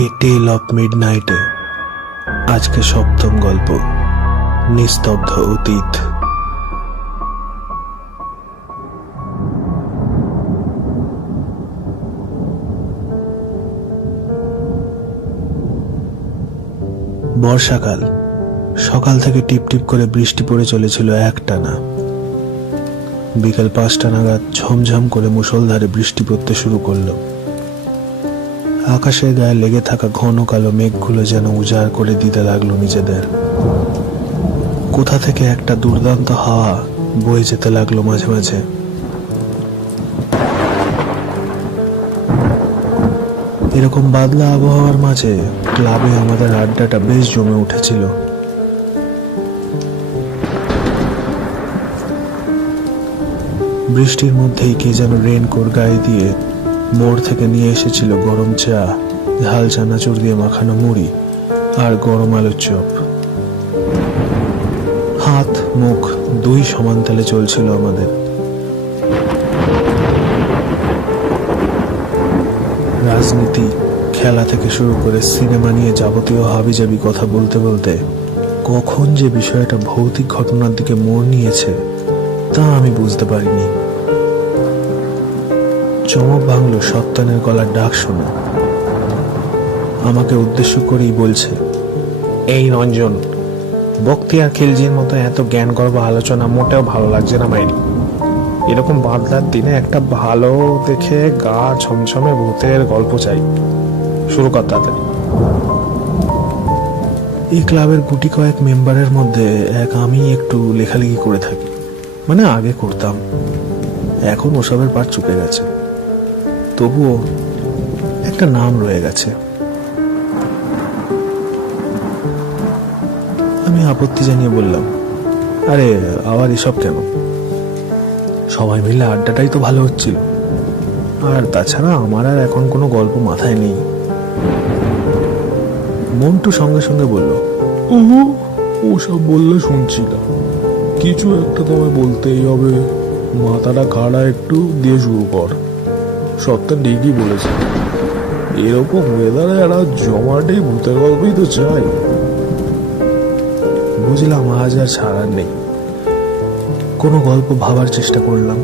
এ টেল of মিডনাইটে আজকে সপ্তম গল্প, নিস্তব্ধ অতীত। বর্ষাকাল, সকাল থেকে টিপটিপ করে বৃষ্টি পড়ে চলেছিল একটানা। বিকেল 5টা নাগাদ ঝমঝম করে মুষলধারে বৃষ্টি পড়তে শুরু করলো। আকাশের গায়ে লেগে থাকা ঘন কালো মেঘগুলো যেন উজাড় করে দিতে লাগলো নিজেদের। কোথা থেকে একটা দুর্দান্ত হাওয়া বয়ে যেতে লাগলো মাঝে মাঝে। এরকম বাদলা আবহাওয়ার মাঝে ক্লাবে আমাদের আড্ডাটা বেশ জমে উঠেছিল। বৃষ্টির মধ্যেই কে যেন রেনকোট গায়ে দিয়ে মোড় থেকে নিয়ে এসেছিল গরম চা, ঝাল চানাচুর দিয়ে মাখানো মুড়ি আর গরম আলুর চপ। হাত মুখ দুই সমান তালে চলছিল আমাদের। রাজনীতি, খেলা থেকে শুরু করে সিনেমা নিয়ে যাবতীয় হাবিজাবি কথা বলতে বলতে কখন যে বিষয়টা ভৌতিক ঘটনার দিকে মোড় নিয়েছে তা আমি বুঝতে পারিনি। চমক ভাঙল সত্তানের গলার ডাক শুনে। আমাকে উদ্দেশ্য করেই বলছে, এই রঞ্জন, বক্তিয়ার খিলজির মতো এত জ্ঞান গর্ব আলোচনা মোটেও ভালো লাগছে না মাইরি। এরকম বাদলার দিনে একটা ভালো দেখে গা ছমছমে ভূতের গল্প চাই। শুরু কর তাড়াতাড়ি। এই ক্লাবের গুটি কয়েক মেম্বারের মধ্যে আমি একটু লেখালেখি করে থাকি, মানে আগে করতাম। এখন ওসবের পার চুকে গেছে, তবুও একটা নাম রয়ে গেছে। আমি আপত্তি জানিয়ে বললাম, আরে আবার এসব কেন? সবাই মিলে আড্ডাটাই তো ভালো হচ্ছিল। আর তাছাড়া আমার আর এখন কোনো গল্প মাথায় নেই। মন্টু সঙ্গে সঙ্গে বলল, ওসব বললে শুনছি না, কিছু একটা তোমায় বলতেই হবে। মাথাটা খাড়া একটু দিয়ে শুরু কর। সত্যি ঠিকই বলেছে, এরকম ওয়েদারে একটা জমাটেই ভূতের গল্পই তো চাই। বুঝলাম আজ আর ছাড়ার নেই। কোনো গল্প ভাবার চেষ্টা করলাম।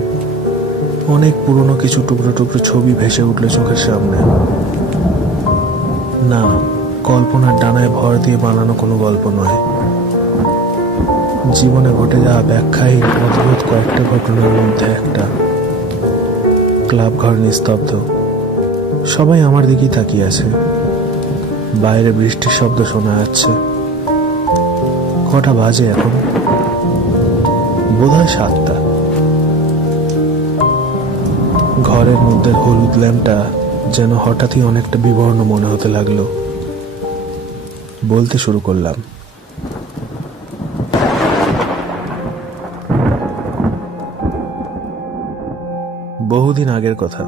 অনেক পুরনো কিছু টুকরো টুকরো ছবি ভেসে উঠল চোখের সামনে। না, কল্পনার ডানায় ভর দিয়ে বানানো কোনো গল্প নয়। জীবনে ঘটে যাওয়া ব্যাখ্যাহীন অদ্ভুত কয়েকটা ঘটনার মধ্যে একটা। ক্লাব ঘর নিস্তব্ধ, সবাই আমার দিকেই তাকিয়ে আছে। বাইরে বৃষ্টির শব্দ শোনা যাচ্ছে। কটা বাজে এখন? বোধহয় 7টা। ঘরের মধ্যে হলুদ ল্যাম্পটা যেন হঠাৎই অনেকটা বিবর্ণ মনে হতে লাগলো। বলতে শুরু করলাম, বহুদিন আগের কথা।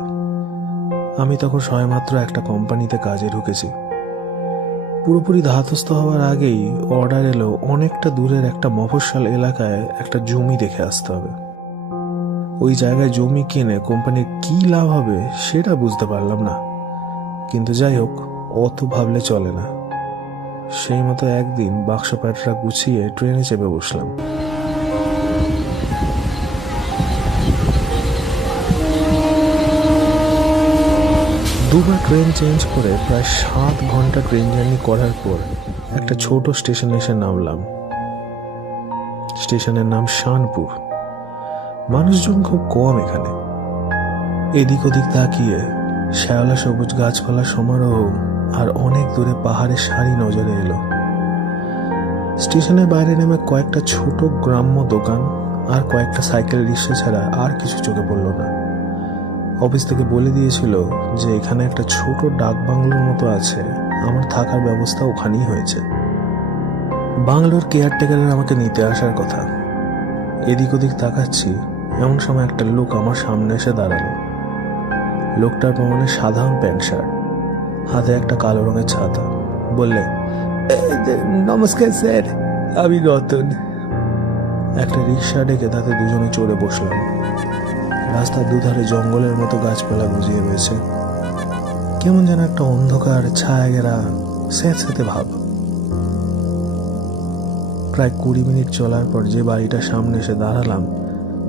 আমি তখন সবেমাত্র একটা কোম্পানিতে কাজে ঢুকেছি। পুরোপুরি ধাতস্থ হওয়ার আগেই অর্ডার এলো অনেকটা দূরের একটা মফস্বল এলাকায় একটা জমি দেখে আসতে হবে। ওই জায়গায় জমি কিনে কোম্পানির কি লাভ হবে সেটা বুঝতে পারলাম না, কিন্তু যাই হোক, অত ভাবলে চলে না। সেই মতো একদিন বাক্স প্যাটরা গুছিয়ে ট্রেনে চেপে বসলাম। দুবার ট্রেন চেঞ্জ করে প্রায় 7 ঘন্টা ট্রেন জার্নি করার পর একটা ছোট স্টেশনে এসে নামলাম। স্টেশনের নাম শানপুর। মানুষজন খুব কম এখানে। এদিক ওদিক তাকিয়ে শ্যাওলা সবুজ গাছপালার সমারোহ আর অনেক দূরে পাহাড়ের সারি নজরে এলো। স্টেশনের বাইরে নেমে কয়েকটা ছোট গ্রাম্য দোকান আর কয়েকটা সাইকেল রিক্সা ছাড়া আর কিছু চোখে পড়ল না। অফিস থেকে বলে দিয়েছিল যে এখানে একটা ছোট ডাক বাংলোর মতো আছে, আমার থাকার ব্যবস্থা ওখানেই হয়েছে। বাংলোর কেয়ারটেকারের আমাকে নিতে আসার কথা। এদিক ওদিক তাকাচ্ছি, এমন সময় একটা লোক আমার সামনে এসে দাঁড়ালো। লোকটার পরনে সাধারণ প্যান্ট শার্ট, হাতে একটা কালো রঙের ছাতা। বললে, নমস্কার স্যার, আমি রতন। একটা রিক্সা ডেকে তাতে দুজনে চড়ে বসলাম। রাস্তার দুধারে জঙ্গলের মতো গাছপালা গজিয়ে রয়েছে। কেমন যেন একটা অন্ধকার ছায়া ঘেরা স্যাঁতস্যাঁতে ভাব। প্রায় 20 মিনিট চলার পর যে বাড়িটার সামনে এসে দাঁড়ালাম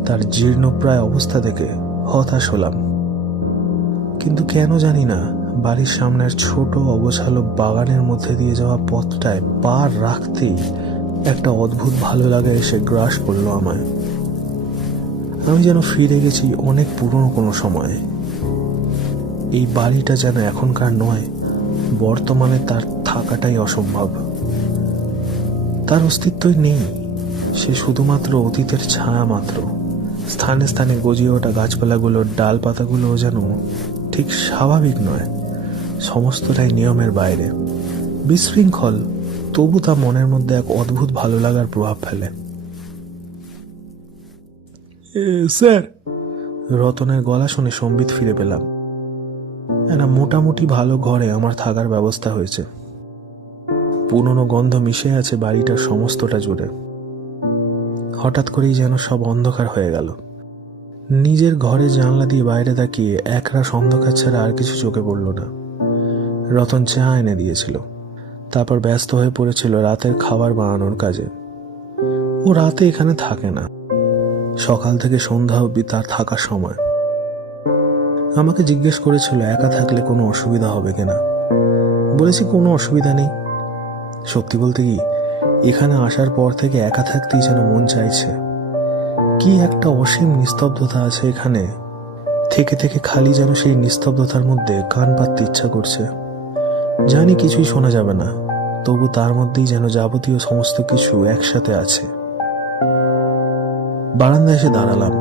তার জীর্ণপ্রায় অবস্থা দেখে হতাশ হলাম। কিন্তু কেন জানি না বাড়ির সামনের ছোট অগোছালো বাগানের মধ্যে দিয়ে যাওয়া পথটায় পা রাখতেই একটা অদ্ভুত ভালো লাগা এসে গ্রাস করলো আমায়। আমি যেন ফিরে গেছি অনেক পুরনো কোনো সময়ে। এই বাড়িটা যেন এখনকার নয়, বর্তমানে তার থাকাটাই অসম্ভব। তার অস্তিত্বই নেই, সে শুধুমাত্র অতীতের ছায়া মাত্র। স্থানে স্থানে গজিয়ে ওঠা গাছপালাগুলোর ডালপাতাগুলোও যেন ঠিক স্বাভাবিক নয়, সমস্তটাই নিয়মের বাইরে, বিশৃঙ্খল। তবু তা মনের মধ্যে এক অদ্ভুত ভালো লাগার প্রভাব ফেলে। স্যার, রতনের গলা শুনে সম্বিত ফিরে পেলাম। একটা মোটামুটি ভালো ঘরে আমার থাকার ব্যবস্থা হয়েছে। পুরনো গন্ধ মিশে আছে বাড়িটার সমস্তটা জুড়ে। হঠাৎ করেই যেন সব অন্ধকার হয়ে গেল। নিজের ঘরে জানলা দিয়ে বাইরে তাকিয়ে একরাশ অন্ধকার ছাড়া আর কিছু চোখে পড়ল না। রতন চা এনে দিয়েছিল, তারপর ব্যস্ত হয়ে পড়েছিল রাতের খাবার বানানোর কাজে। ও রাতে এখানে থাকে না, সকাল থেকে সন্ধ্যা অবধি তার থাকার সময়। আমাকে জিজ্ঞেস করেছিল একা থাকলে কোনো অসুবিধা হবে কিনা। বলেছি কোনো অসুবিধা নেই। সত্যি বলতে কি, এখানে আসার পর থেকে একা থাকতেই যেন মন চাইছে। কি একটা অসীম নিস্তব্ধতা আছে এখানে, থেকে থেকে খালি যেন সেই নিস্তব্ধতার মধ্যে কান পাততে ইচ্ছা করছে। জানি কিছুই শোনা যাবে না, তবু তার মধ্যেই যেন যাবতীয় সমস্ত কিছু একসাথে আছে। বারান্দায় এসে দাঁড়ালাম।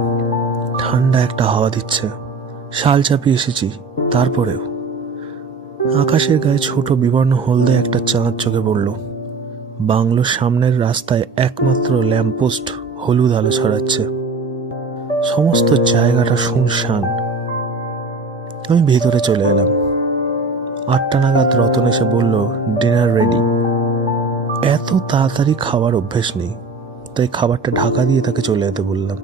ঠান্ডা একটা হাওয়া দিচ্ছে। শাল চাপিয়ে এসেছি, তারপরেও আকাশের গায়ে ছোট বিবর্ণ হলদে একটা চাঁদ চোখে পড়ল। বাংলোর সামনের রাস্তায় একমাত্র ল্যাম্পপোস্ট হলুদ আলো ছড়াচ্ছে। সমস্ত জায়গাটা শুনশান। আমি ভিতরে চলে এলাম। 8টা নাগাদ রতন এসে বলল ডিনার রেডি। এত তাড়াতাড়ি খাওয়ার অভ্যেস নেই, তাই খাবারটা ঢাকা দিয়ে তাকে চলে যেতে বললাম।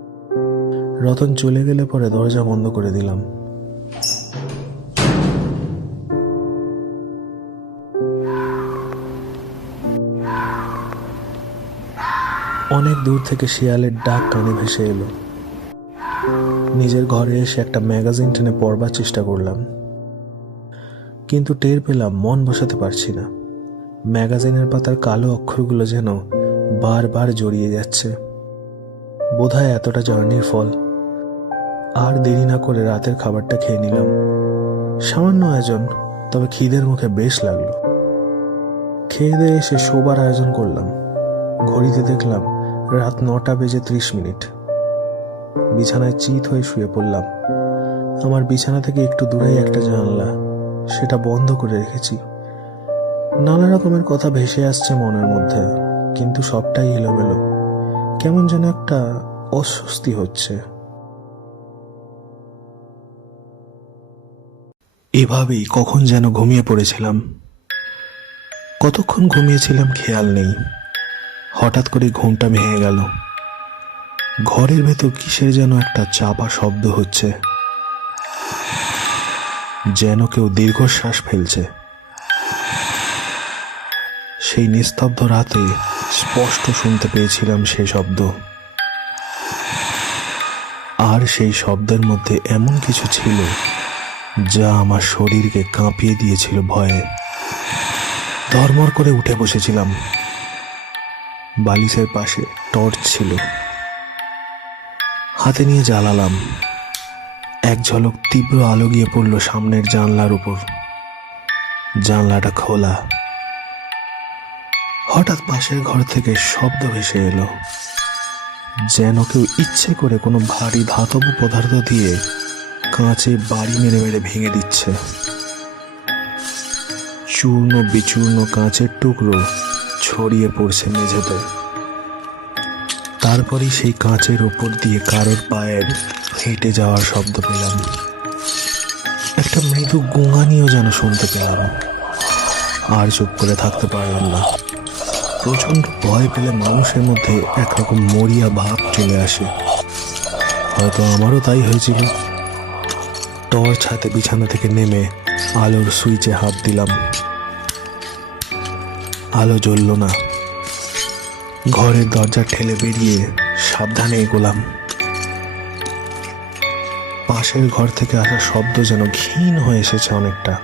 রতন চলে গেলে পরে দরজা বন্ধ করে দিলাম। অনেক দূর থেকে শিয়ালের ডাক কানে ভেসে এলো। নিজের ঘরে এসে একটা ম্যাগাজিন টেনে পড়বার চেষ্টা করলাম, কিন্তু টের পেলাম মন বসাতে পারছি না। ম্যাগাজিনের পাতার কালো অক্ষরগুলো যেন বারবার জড়িয়ে যাচ্ছে। বোধহয় এতটা জার্নির ফল। আর দেরি না করে রাতের খাবারটা খেয়ে নিলাম। সামান্য আয়োজন, তবে খিদের মুখে বেশ লাগলো। খেয়ে দিয়ে এসে শোবার আয়োজন করলাম। ঘড়িতে দেখলাম রাত 9:30। বিছানায় চিত হয়ে শুয়ে পড়লাম। আমার বিছানা থেকে একটু দূরেই একটা জানলা, সেটা বন্ধ করে রেখেছি। নানা রকমের কথা ভেসে আসছে মনের মধ্যে, কিন্তু সবটাই এলোমেলো। কেমন যেন একটা অস্বস্তি হচ্ছে। এভাবেই কখন যেন ঘুমিয়ে পড়েছিলাম। কতক্ষণ ঘুমিয়েছিলাম খেয়াল নেই। হঠাৎ করে ঘুমটা ভেঙে গেল। ঘরের ভেতর কিসের যেন একটা চাপা শব্দ হচ্ছে, যেন কেউ দীর্ঘশ্বাস ফেলছে। সেই নিস্তব্ধ রাতে স্পষ্ট শুনতে পেয়েছিলাম সেই শব্দ। আর সেই শব্দের মধ্যে এমন কিছু ছিল যা আমার শরীরকে কাঁপিয়ে দিয়েছিল ভয়ে। ধর্মর করে উঠে বসেছিলাম। বালিশের পাশে টর্চ ছিল, হাতে নিয়ে জ্বালালাম। এক ঝলক তীব্র আলো গিয়ে পড়ল সামনের জানলার উপর। জানলাটা খোলা। হঠাৎ পাশের ঘর থেকে শব্দ ভেসে এলো, যেন কেউ ইচ্ছে করে কোনো ভারী ধাতব পদার্থ দিয়ে কাঁচে বাড়ি মেরে মেরে ভেঙে দিচ্ছে। চূর্ণ বিচূর্ণ কাঁচের টুকরো ছড়িয়ে পড়ছে মেঝেতে। তারপরেই সেই কাঁচের ওপর দিয়ে কারোর পায়ের হেঁটে যাওয়ার শব্দ পেলাম। একটা মৃদু গোঙানিও যেন শুনতে পেলাম। আর চুপ করে থাকতে পারলাম না। প্রচন্ড ভয় পেলে মানুষের মধ্যে একরকম মরিয়া ভাব চলে আসে। হয়তো আমারও তাই হয়েছিল। টর্চ হাতে বিছানা থেকে নেমে আলোর সুইচে হাত দিলাম, আলো জ্বলল না। ঘরের দরজা ঠেলে বেরিয়ে সাবধানে এগোলাম। পাশের ঘর থেকে আসা শব্দ যেন ক্ষীণ হয়ে এসেছে অনেকটা।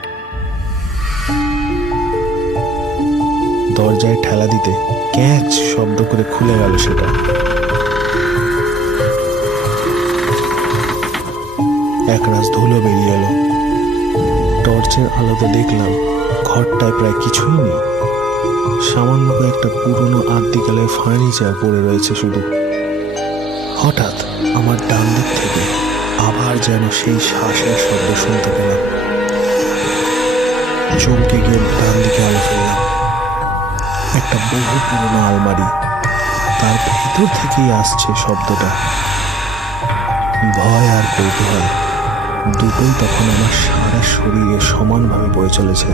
দরজায় ঠেলা দিতে ক্যাচ শব্দ করে খুলে গেল সেটা। একরাশ ধুলো বেরিয়ে এলো। টর্চের আলোতে দেখলাম ঘরটায় প্রায় কিছুই নেই। সামান্য একটা পুরনো আদ্যিকালের ফার্নিচার পড়ে রয়েছে শুধু। হঠাৎ আমার ডান দিক থেকে আবার যেন সেই শ্বাসের শব্দ শুনতে পেলাম। চমকে গিয়ে ডান দিকে আলো ফেললাম। একটা বহু পুরনো আলমারি, তার ভেতর থেকেই আসছে শব্দটা। ভয় আর কৌতূহল দুটোই তখন আমার সারা শরীরে সমানভাবে বয়ে চলেছে।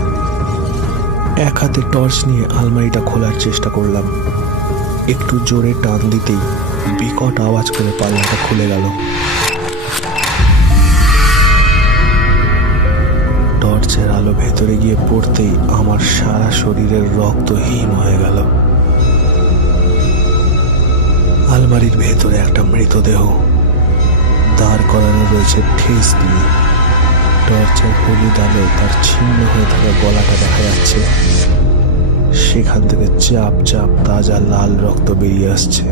এক হাতে টর্চ নিয়ে আলমারিটা খোলার চেষ্টা করলাম। একটু জোরে টান দিতেই বিকট আওয়াজ করে পাল্লাটা খুলে গেল। টর্চের আলো ভেতরে গিয়ে পড়তেই আমার সারা শরীরের রক্ত হিম হয়ে গেল। আলমারির ভেতরে একটা মৃতদেহ দাঁড় করানো রয়েছে ঠেস দিয়ে। টর্চের হলুদ আলো তার ছিন্ন হয়ে থাকা গলাটা দেখা যাচ্ছে। সেখান থেকে চাপ চাপ তাজা লাল রক্ত বেরিয়ে আসছে,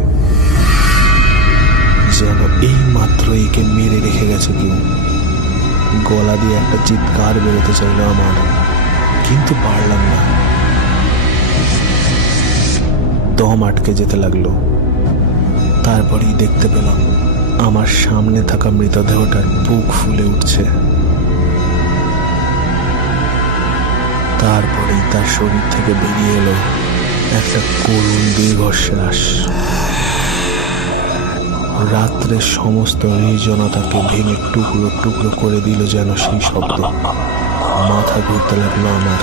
যেন এই মাত্র একে মেরে রেখে গেছে কেউ। গলা দিয়ে একটা চিৎকার বেরোতে চাইল আমার, কিন্তু পারলাম না। দম আটকে যেতে লাগলো। তারপরেই দেখতে পেলাম আমার সামনে থাকা মৃতদেহটার বুক ফুলে উঠছে। তারপরেই তার শরীর থেকে বেরিয়ে এলো একটা করুণ দীর্ঘশ্বাস। রাত্রের সমস্ত নির্জনতাকে ভেঙে টুকরো টুকরো করে দিল যেন সেই শব্দ। মাথা ঘুরতে লাগলো আমার।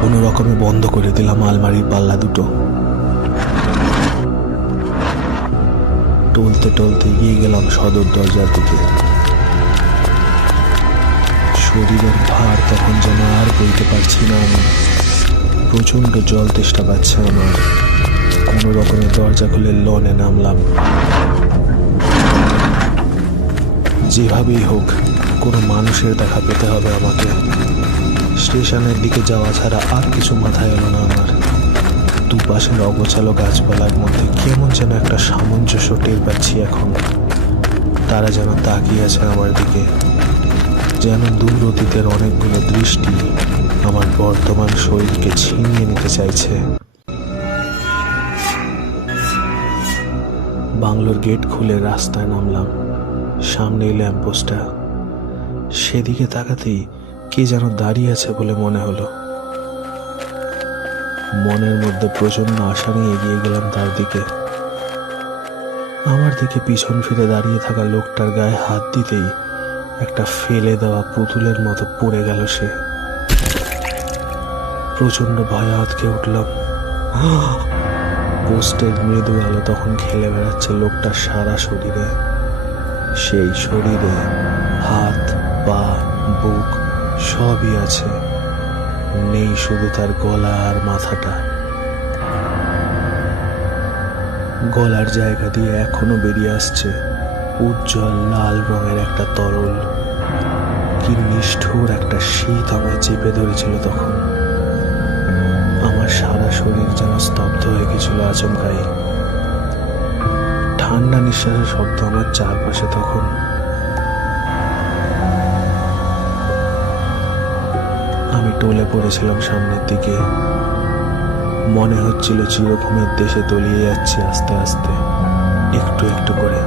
কোনো রকমে বন্ধ করে দিলাম আলমারির পাল্লা দুটো। টলতে টলতে এগিয়ে গেলাম সদর দরজার দিকে। শরীরের ভার তখন যেন আর বইতে পারছি না আমি। প্রচন্ড জল তেষ্টা পাচ্ছে আমার। কোনো রকমে দরজা খুলে লনে নামলাম। যেভাবেই হোক কোনো মানুষের দেখা পেতে হবে আমাকে। স্টেশনের দিকে যাওয়া ছাড়া আর কিছু মাথায় এলো না আমার। দুপাশের অগোছালো গাছপালার মধ্যে কেমন যেন একটা সামঞ্জস্য টের পাচ্ছি এখন। তারা যেন তাকিয়ে আছে আমার দিকে, যেন দূর অতীতের অনেকগুলো দৃষ্টি আমার বর্তমান শরীরকে ছিনিয়ে নিতে চাইছে। বাংলোর গেট খুলে রাস্তায় নামলাম। সামনেই ল্যাম্পপোস্টটা। সেদিকে তাকাতেই কে যেন দাঁড়িয়ে আছে বলে মনে হলো। মনের মধ্যে প্রচন্ড আশা নিয়ে এগিয়ে গেলাম তার দিকে। আমার দিকে পিছন ফিরে দাঁড়িয়ে থাকা লোকটার গায়ে হাত দিতেই একটা ফেলে দেওয়া পুতুলের মতো পড়ে গেল সে। প্রচন্ড ভয়ে আঁতকে উঠলাম। পোস্টের মৃদু আলো তখন খেলে বেড়াচ্ছে লোকটার সারা শরীরে। সেই শরীরে হাত, পা, বুক সবই আছে, নেই শুধু তার গলা আর মাথাটা। গলার জায়গা দিয়ে এখনো বেরিয়ে আসছে উজ্জ্বল লাল রঙের একটা তরল। কি নিষ্ঠুর একটা শীত আমায় চেপে ধরেছিল তখন। আমার সারা শরীর যেন স্তব্ধ হয়ে গেছিল আচমকাই। ঠান্ডা নিঃশ্বাসের শব্দ আমার চারপাশে তখন। আমি টলে পড়েছিলাম সামনের দিকে। মনে হচ্ছিল চিরঘুমের দেশে তলিয়ে যাচ্ছে আস্তে আস্তে, একটু একটু করে।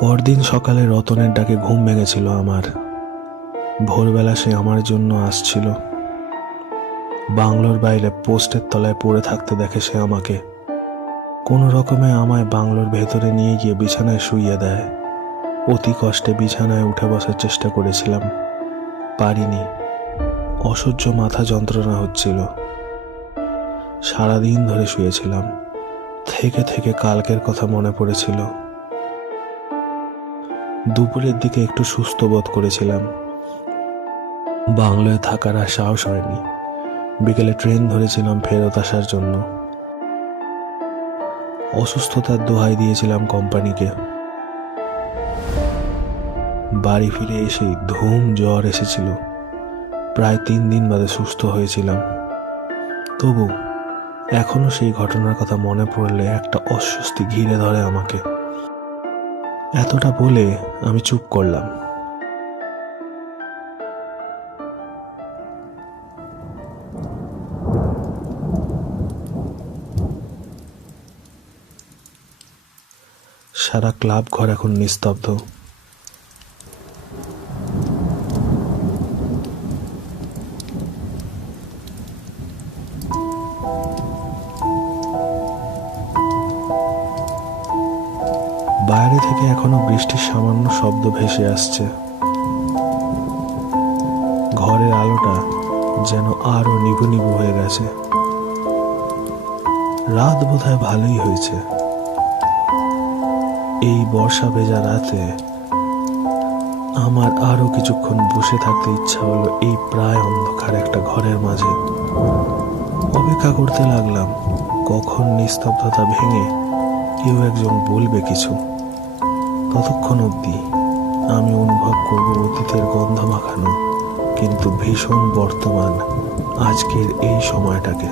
পরদিন সকালে রতনের ডাকে ঘুম ভেঙেছিল আমার। ভোরবেলা সে আমার জন্য আসছিল। বাংলোর বাইরে পোস্টের তলায় পড়ে থাকতে দেখে সে আমাকে। কোনো রকমে আমায় বাংলোর ভেতরে নিয়ে গিয়ে বিছানায় শুইয়ে দেয়। অতি কষ্টে বিছানায় উঠে বসার চেষ্টা করেছিলাম, পারিনি। অসহ্য মাথা যন্ত্রণা হচ্ছিল। সারাদিন ধরে শুয়েছিলাম, থেকে থেকে কালকের কথা মনে পড়েছিল। দুপুরের দিকে একটু সুস্থ বোধ করেছিলাম। বাংলোয় থাকার আর সাহস হয়নি। বিকেলে ট্রেন ধরেছিলাম ফেরত আসার জন্য। অসুস্থতার দোহাই দিয়েছিলাম কোম্পানিকে। বাড়ি ফিরে এসে ধুম জ্বর এসেছিল। প্রায় 3 দিন বাদে সুস্থ হয়েছিলাম। তবু এখনো সেই ঘটনার কথা মনে পড়লে একটা অস্বস্তি ঘিরে ধরে আমাকে। এতটা বলে আমি চুপ করলাম। সারা ক্লাব ঘর এখন নিস্তব্ধ। বাইরে থেকে এখনো বৃষ্টির সামান্য শব্দ ভেসে আসছে। ঘরের আলোটা যেন আরো নিভু নিভু হয়ে গেছে। রাত বোধহয় ভালোই হয়েছে। এই বর্ষা ভেজা রাতে আমার আরো কিছুক্ষণ বসে থাকতে ইচ্ছা হলো এই প্রায় অন্ধকার একটা ঘরের মাঝে। অপেক্ষা করতে লাগলাম কখন নিস্তব্ধতা ভেঙে কেউ একজন বলবে কিছু। ততক্ষণ অবধি আমি অনুভব করব অতীতের গন্ধ মাখানো কিন্তু ভীষণ বর্তমান আজকের এই সময়টাকে।